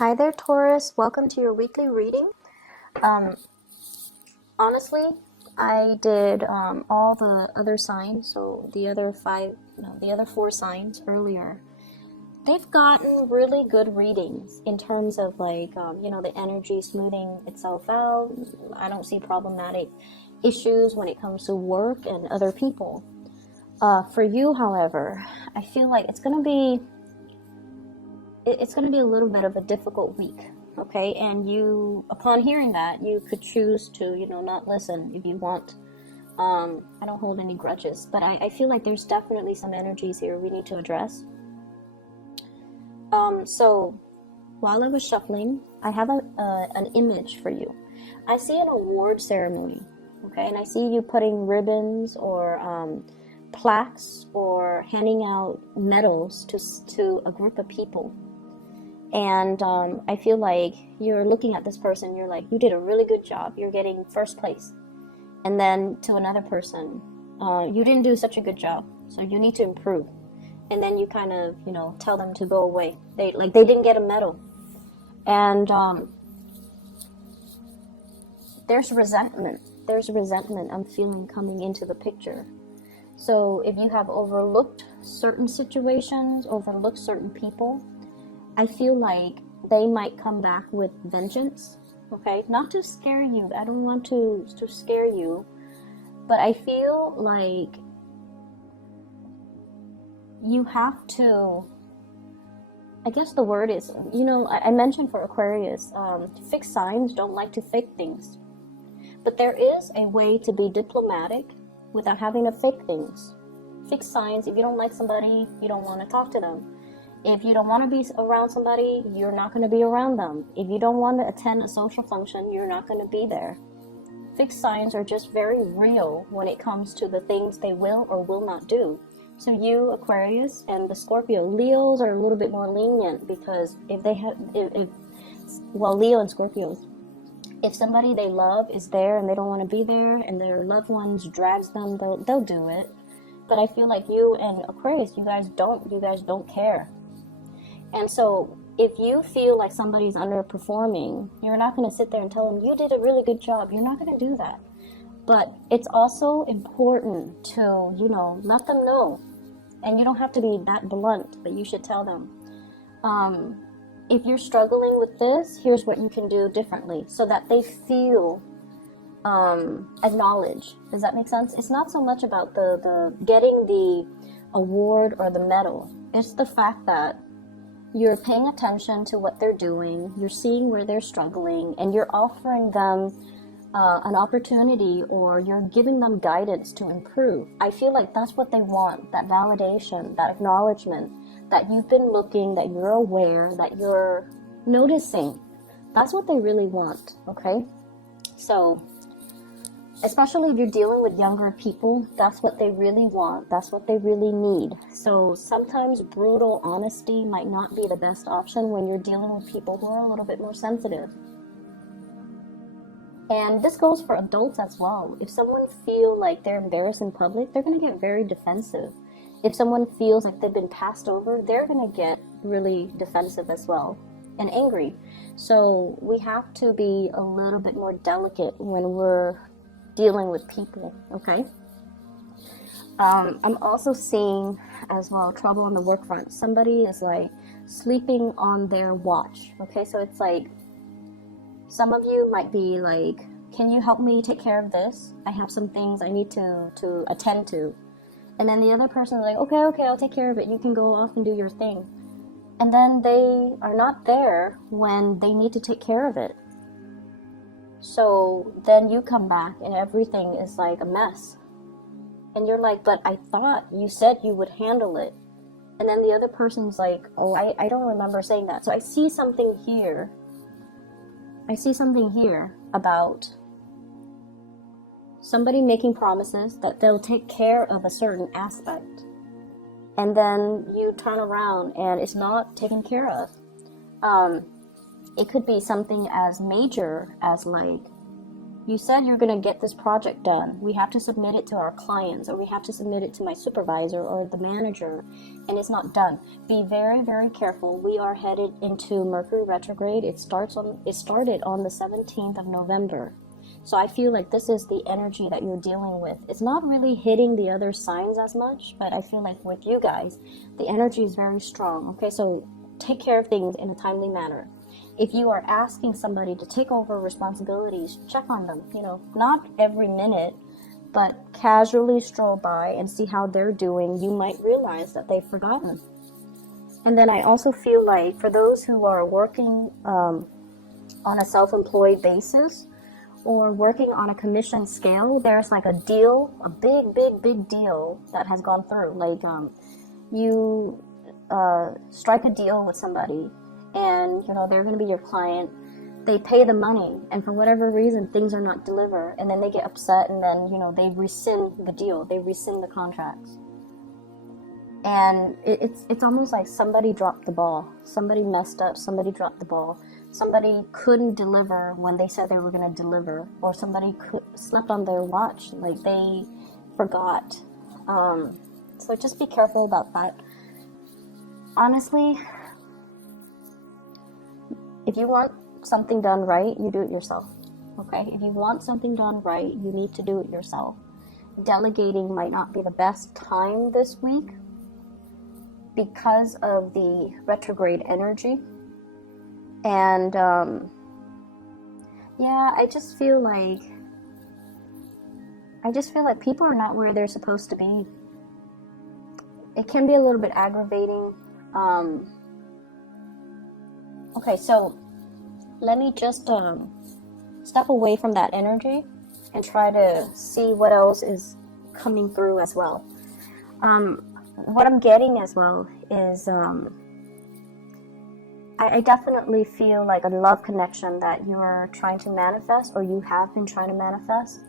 Hi there, Taurus. Welcome to your weekly reading. Um, Honestly, I did all the other signs, so the other the other four signs earlier. They've gotten really good readings in terms of the energy smoothing itself out. I don't see problematic issues when it comes to work and other people. For you, however, I feel like it's gonna be a little bit of a difficult week, okay? And you, upon hearing that, you could choose to, not listen if you want. I don't hold any grudges, but I feel like there's definitely some energies here we need to address. So while I was shuffling, I have an image for you. I see an award ceremony, okay? And I see you putting ribbons or plaques or handing out medals to a group of people. And I feel like you're looking at this person, you're like, you did a really good job, you're getting first place. And then to another person, you didn't do such a good job, so you need to improve. And then you kind of, tell them to go away. They didn't get a medal. And there's resentment. There's resentment I'm feeling coming into the picture. So if you have overlooked certain situations, overlooked certain people, I feel like they might come back with vengeance, okay? Not to scare you. I don't want to scare you, but I feel like you have to, I guess the word is, I mentioned for Aquarius, fixed signs don't like to fake things. But there is a way to be diplomatic without having to fake things. Fixed signs, if you don't like somebody, you don't want to talk to them. If you don't want to be around somebody, you're not going to be around them. If you don't want to attend a social function, you're not going to be there. Fixed signs are just very real when it comes to the things they will or will not do. So you, Aquarius, and the Scorpio, Leos are a little bit more lenient because Leo and Scorpios, if somebody they love is there and they don't want to be there and their loved ones drags them, they'll do it. But I feel like you and Aquarius, you guys don't care. And so if you feel like somebody's underperforming, you're not going to sit there and tell them, you did a really good job. You're not going to do that. But it's also important to, let them know. And you don't have to be that blunt, but you should tell them. If you're struggling with this, here's what you can do differently so that they feel acknowledged. Does that make sense? It's not so much about the getting the award or the medal. It's the fact that you're paying attention to what they're doing, you're seeing where they're struggling, and you're offering them an opportunity, or you're giving them guidance to improve. I feel like that's what they want, that validation, that acknowledgement, that you've been looking, that you're aware, that you're noticing. That's what they really want, okay? So, especially if you're dealing with younger people, that's what they really want. That's what they really need. So sometimes brutal honesty might not be the best option when you're dealing with people who are a little bit more sensitive. And this goes for adults as well. If someone feels like they're embarrassed in public, they're going to get very defensive. If someone feels like they've been passed over, they're going to get really defensive as well and angry. So we have to be a little bit more delicate when we're dealing with people, okay? I'm also seeing as well trouble on the work front. Somebody is like sleeping on their watch, okay? So it's like some of you might be like, can you help me take care of this? I have some things I need to attend to. And then the other person is like, okay, I'll take care of it. You can go off and do your thing. And then they are not there when they need to take care of it. So then you come back and everything is like a mess. And you're like, but I thought you said you would handle it. And then the other person's like, oh, I don't remember saying that. So I see something here. About somebody making promises that they'll take care of a certain aspect. And then you turn around and it's not taken care of. It could be something as major as like You said you're going to get this project done. We have to submit it to our clients, or we have to submit it to my supervisor or the manager, and it's not done. Be very, very careful. We are headed into Mercury retrograde. It started on the 17th of November. So I feel like this is the energy that you're dealing with. It's not really hitting the other signs as much, but I feel like with you guys, the energy is very strong. Okay, so take care of things in a timely manner. If you are asking somebody to take over responsibilities, check on them, not every minute, but casually stroll by and see how they're doing. You might realize that they've forgotten. And then I also feel like for those who are working on a self-employed basis or working on a commission scale, there's like a deal, a big deal that has gone through. Like you strike a deal with somebody, and they're going to be your client. They pay the money, and for whatever reason things are not delivered, and then they get upset, and then they rescind the deal, they rescind the contracts. And it's almost like somebody dropped the ball, somebody messed up, somebody dropped the ball, somebody couldn't deliver when they said they were going to deliver, or somebody slept on their watch, like they forgot. So just be careful about that. Honestly, if you want something done right, you do it yourself. Okay? If you want something done right, you need to do it yourself. Delegating might not be the best time this week because of the retrograde energy. And I just feel like people are not where they're supposed to be. It can be a little bit aggravating. Okay, so let me just step away from that energy and try to see what else is coming through as well. What I'm getting as well is I definitely feel like a love connection that you're trying to manifest, or you have been trying to manifest.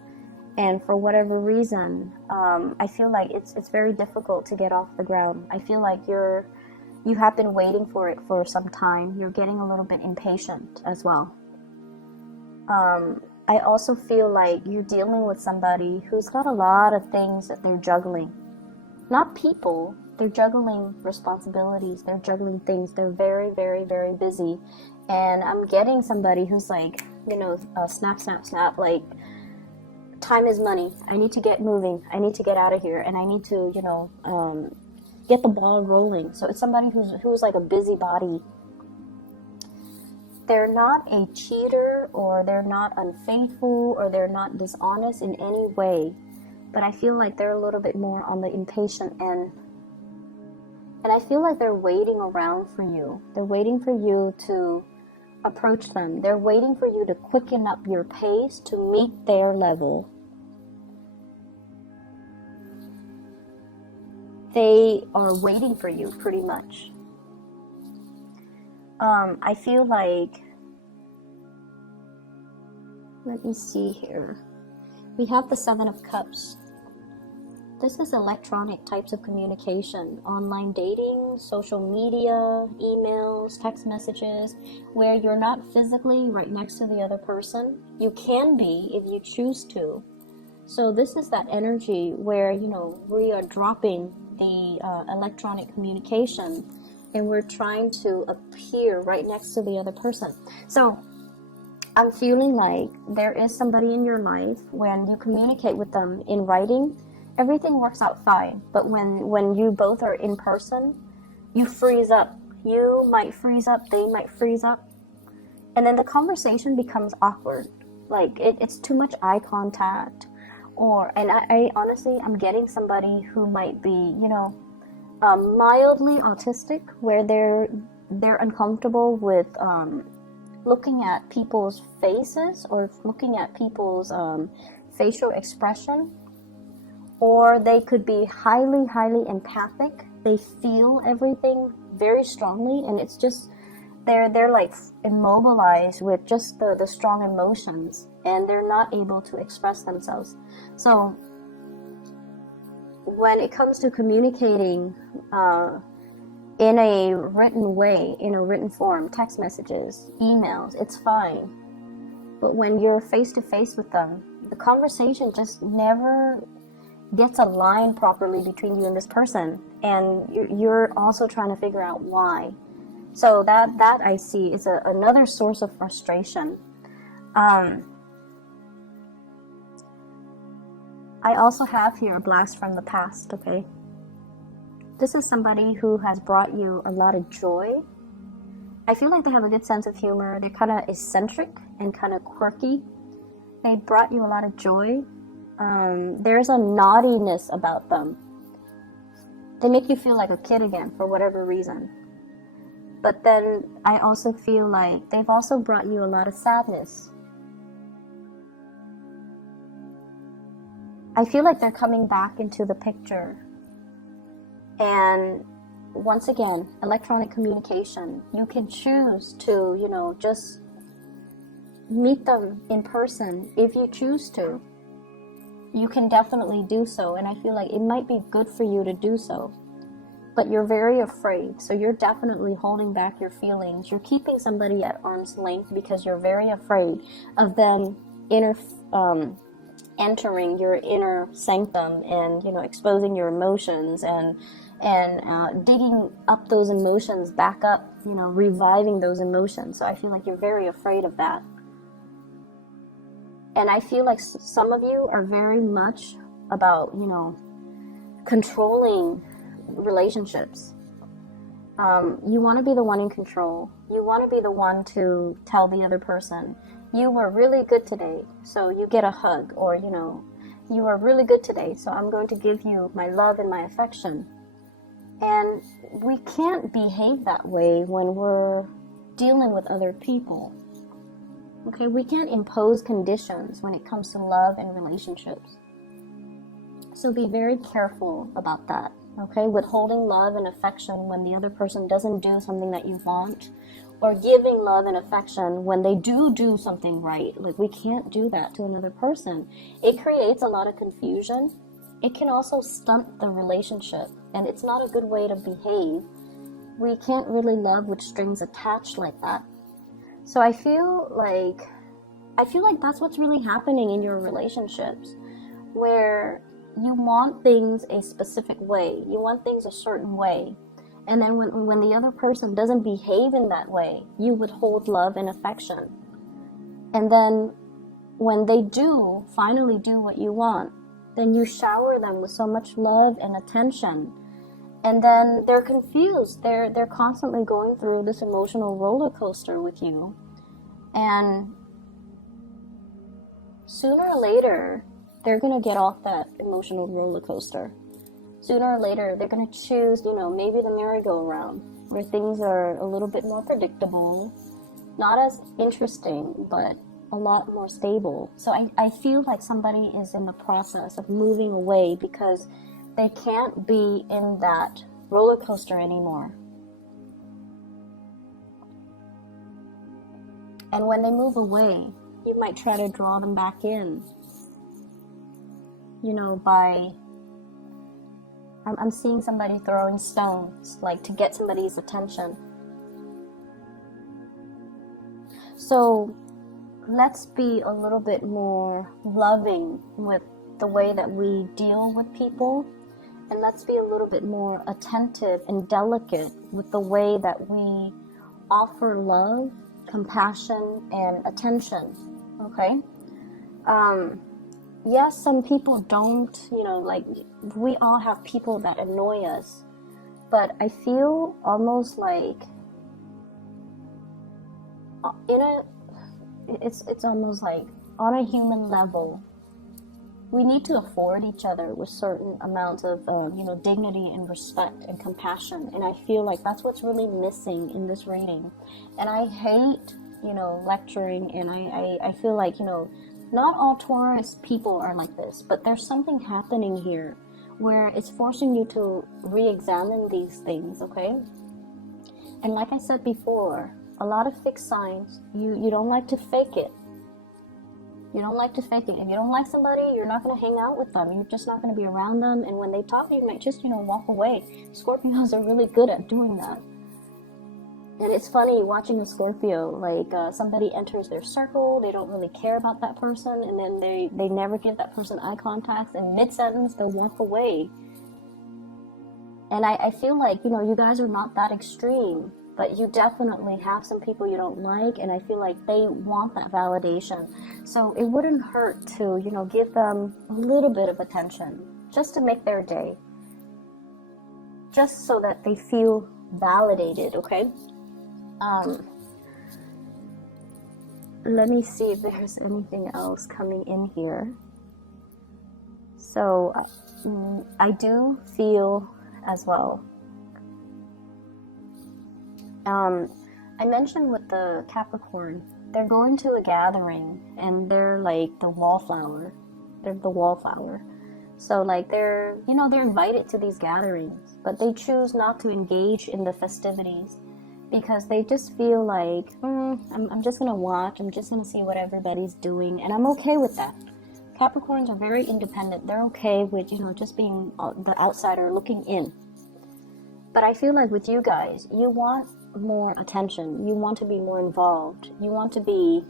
And for whatever reason, I feel like it's very difficult to get off the ground. I feel like you have been waiting for it for some time. You're getting a little bit impatient as well. I also feel like you're dealing with somebody who's got a lot of things that they're juggling. Not people, they're juggling responsibilities, they're juggling things. They're very, very, very busy. And I'm getting somebody who's like, snap, like, time is money. I need to get moving. I need to get out of here, and I need to, get the ball rolling. So it's somebody who's like a busybody. They're not a cheater, or they're not unfaithful, or they're not dishonest in any way. But I feel like they're a little bit more on the impatient end. And I feel like they're waiting around for you. They're waiting for you to approach them. They're waiting for you to quicken up your pace to meet their level. They are waiting for you, pretty much. I feel like, let me see here. We have the Seven of Cups. This is electronic types of communication, online dating, social media, emails, text messages, where you're not physically right next to the other person. You can be if you choose to. So this is that energy where, we are dropping the electronic communication, and we're trying to appear right next to the other person. So I'm feeling like there is somebody in your life, when you communicate with them in writing, everything works out fine. But when you both are in person, you freeze up. You might freeze up, they might freeze up. And then the conversation becomes awkward. Like, it's too much eye contact. And I honestly, I'm getting somebody who might be, mildly autistic, where they're uncomfortable with looking at people's faces, or looking at people's facial expression. Or they could be highly, highly empathic. They feel everything very strongly, and it's just they're like immobilized with just the strong emotions, and they're not able to express themselves. So when it comes to communicating in a written way, in a written form, text messages, emails, it's fine. But when you're face to face with them, the conversation just never gets aligned properly between you and this person, and you're also trying to figure out why. So that I see is another source of frustration. I also have here a blast from the past, okay? This is somebody who has brought you a lot of joy. I feel like they have a good sense of humor. They're kind of eccentric and kind of quirky. They brought you a lot of joy. There's a naughtiness about them. They make you feel like a kid again for whatever reason. But then I also feel like they've also brought you a lot of sadness. I feel like they're coming back into the picture. And once again, electronic communication. You can choose to, just meet them in person if you choose to. You can definitely do so, and I feel like it might be good for you to do so. But you're very afraid, so you're definitely holding back your feelings. You're keeping somebody at arm's length because you're very afraid of them entering your inner sanctum and, exposing your emotions and digging up those emotions back up, reviving those emotions. So I feel like you're very afraid of that. And I feel like some of you are very much about, controlling relationships. You want to be the one in control. You want to be the one to tell the other person, you were really good today, so you get a hug. Or, you are really good today, so I'm going to give you my love and my affection. And we can't behave that way when we're dealing with other people. Okay, we can't impose conditions when it comes to love and relationships. So be very careful about that, okay? Withholding love and affection when the other person doesn't do something that you want, or giving love and affection when they do something right. Like, we can't do that to another person. It creates a lot of confusion. It can also stunt the relationship, and it's not a good way to behave. We can't really love with strings attached like that. So I feel like that's what's really happening in your relationships, where you want things a specific way, you want things a certain way, and then when the other person doesn't behave in that way, you withhold love and affection. And then when they do finally do what you want, then you shower them with so much love and attention. And then they're confused. They're constantly going through this emotional roller coaster with you. And sooner or later, they're going to get off that emotional roller coaster. Sooner or later, they're going to choose, maybe the merry-go-round, where things are a little bit more predictable, not as interesting, but a lot more stable. So I feel like somebody is in the process of moving away because they can't be in that roller coaster anymore. And when they move away, you might try to draw them back in, I'm seeing somebody throwing stones, like to get somebody's attention. So let's be a little bit more loving with the way that we deal with people. And let's be a little bit more attentive and delicate with the way that we offer love, compassion, and attention, okay? Yes, some people don't, we all have people that annoy us, but I feel almost like it's almost like on a human level, we need to afford each other with certain amounts of, dignity and respect and compassion. And I feel like that's what's really missing in this reading. And I hate, lecturing, and I feel like, not all Taurus people are like this, but there's something happening here where it's forcing you to re-examine these things, okay? And like I said before, a lot of fixed signs, you don't like to fake it. You don't like to fake it. If you don't like somebody, you're not going to hang out with them. You're just not going to be around them. And when they talk, you might just, walk away. Scorpios are really good at doing that. And it's funny watching a Scorpio, like somebody enters their circle, they don't really care about that person, and then they never give that person eye contact, and mid-sentence they'll walk away. And I feel like, you guys are not that extreme, but you definitely have some people you don't like, and I feel like they want that validation. So it wouldn't hurt to, give them a little bit of attention, just to make their day. Just so that they feel validated, okay? Let me see if there's anything else coming in here. So I do feel as well. I mentioned with the Capricorn, they're going to a gathering and they're like the wallflower. They're the wallflower. So like they're invited to these gatherings, but they choose not to engage in the festivities because they just feel like, I'm just going to watch, I'm just going to see what everybody's doing, and I'm okay with that. Capricorns are very independent. They're okay with, just being the outsider looking in. But I feel like with you guys, you want more attention. You want to be more involved. You want to be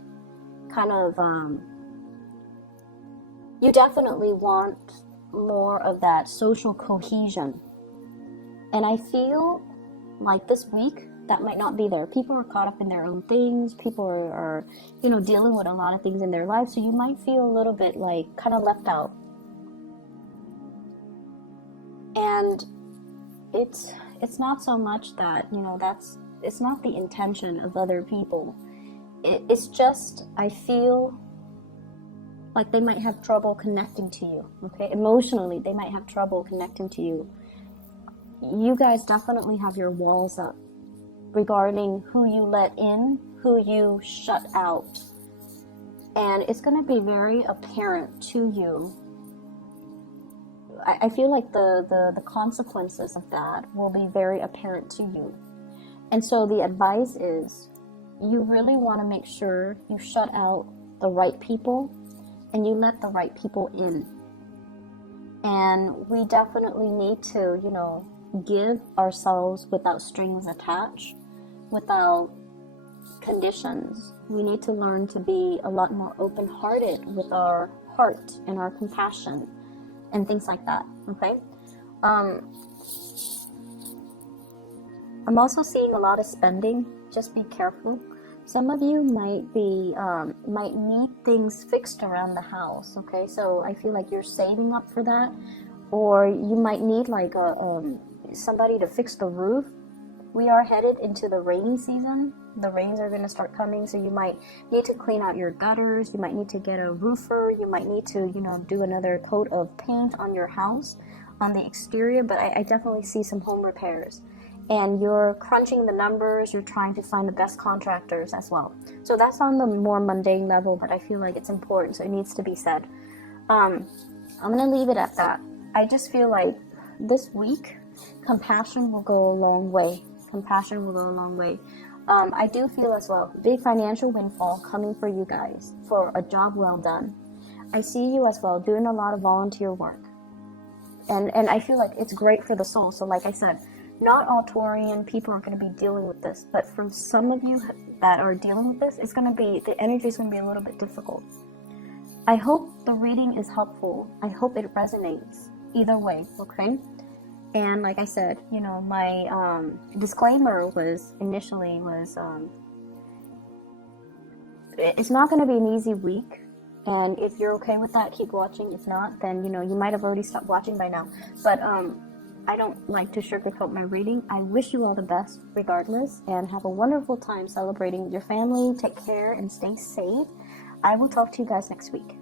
kind of, you definitely want more of that social cohesion. And I feel like this week, that might not be there. People are caught up in their own things. People are dealing with a lot of things in their life. So you might feel a little bit like kind of left out. And it's not so much that, it's not the intention of other people. It's just, I feel like they might have trouble connecting to you, okay? Emotionally, they might have trouble connecting to you. You guys definitely have your walls up regarding who you let in, who you shut out. And it's going to be very apparent to you. I feel like the consequences of that will be very apparent to you. And so the advice is, you really want to make sure you shut out the right people and you let the right people in. And we definitely need to, give ourselves without strings attached, without conditions. We need to learn to be a lot more open-hearted with our heart and our compassion and things like that, okay? I'm also seeing a lot of spending. Just be careful. Some of you might need things fixed around the house, okay? So I feel like you're saving up for that, or you might need like somebody to fix the roof. We are headed into the rainy season. The rains are going to start coming, so you might need to clean out your gutters. You might need to get a roofer. You might need to, do another coat of paint on your house, on the exterior. But I definitely see some home repairs. And you're crunching the numbers. You're trying to find the best contractors as well. So that's on the more mundane level, but I feel like it's important, so it needs to be said. I'm going to leave it at that. I just feel like this week, compassion will go a long way. Compassion will go a long way. I do feel as well, big financial windfall coming for you guys for a job well done. I see you as well doing a lot of volunteer work. And I feel like it's great for the soul. So like I said, not all Taurian people are going to be dealing with this, but for some of you that are dealing with this, the energy is going to be a little bit difficult. I hope the reading is helpful. I hope it resonates either way, okay? And like I said, my disclaimer was it's not going to be an easy week. And if you're okay with that, keep watching. If not, then, you might have already stopped watching by now. But I don't like to sugarcoat my reading. I wish you all the best regardless, and have a wonderful time celebrating with your family. Take care and stay safe. I will talk to you guys next week.